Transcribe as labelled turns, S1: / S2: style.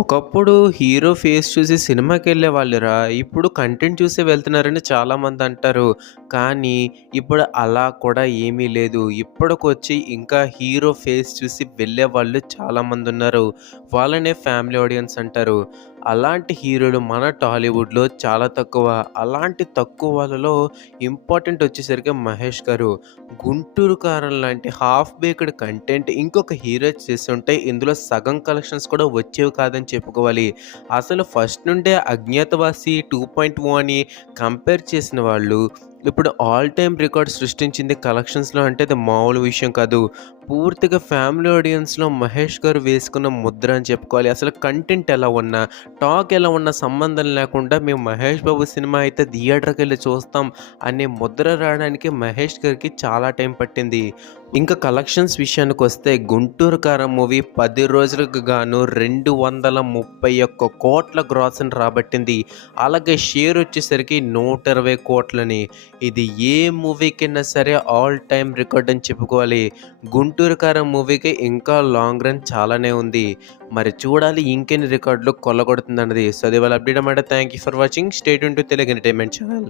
S1: ఒకప్పుడు hero face చూసి సినిమాకి వెళ్ళే వాళ్ళురా. ఇప్పుడు కంటెంట్ చూసే వెళ్తున్నారని చాలామంది అంటారు. కానీ ఇప్పుడు అలా కూడా ఏమీ లేదు. ఇప్పటికొచ్చి ఇంకా హీరో ఫేస్ చూసి వెళ్ళే వాళ్ళు చాలామంది ఉన్నారు వాళ్ళనే ఫ్యామిలీ ఆడియన్స్ అంటారు. అలాంటి హీరోలు మన టాలీవుడ్‌లో చాలా తక్కువ. అలాంటి తక్కువ వాళ్ళలో ఇంపార్టెంట్ వచ్చేసరికి మహేష్ గారు. 'గుంటూరు కారం' లాంటి హాఫ్ బేక్డ్ కంటెంట్ ఇంకొక హీరో చేస్తుంటే ఇందులో సగం కలెక్షన్స్ కూడా వచ్చేవి కాదని చెప్పుకోవాలి. అసలు ఫస్ట్ నుండే 'అజ్ఞాతవాసి 2.0' అని కంపేర్ చేసిన వాళ్ళు ఇప్పుడు ఆల్ టైమ్ రికార్డ్ సృష్టించింది కలెక్షన్స్‌లో అంటే అది మామూలు విషయం కాదు. పూర్తిగా ఫ్యామిలీ ఆడియన్స్‌లో మహేష్ గారు వేసుకున్న ముద్ర అని చెప్పుకోవాలి. అసలు కంటెంట్ ఎలా ఉన్నా, టాక్ ఎలా ఉన్నా సంబంధం లేకుండా మేము మహేష్ బాబు సినిమా అయితే థియేటర్కి వెళ్ళి చూస్తాం అనే ముద్ర రావడానికి మహేష్ గారికి చాలా టైం పట్టింది. ఇంకా కలెక్షన్స్ విషయానికొస్తే 'గుంటూరు కారం' మూవీ పది రోజులకు గాను 231 కోట్ల గ్రాస్‌ని రాబట్టింది. అలాగే షేర్ వచ్చేసరికి 120 కోట్లని. ఇది ఏ మూవీకైనా సరే ఆల్ టైమ్ రికార్డ్ అని చెప్పుకోవాలి. 'గుంటూరు కారం' మూవీకి ఇంకా లాంగ్ రన్ చాలానే ఉంది. మరి చూడాలి ఇంకెన్ని రికార్డులు కొల్లగొడుతుందన్నది. సో అది వాళ్ళ అప్డేట్ అన్నమాట. Thank you for watching. State into to Telugu entertainment channel.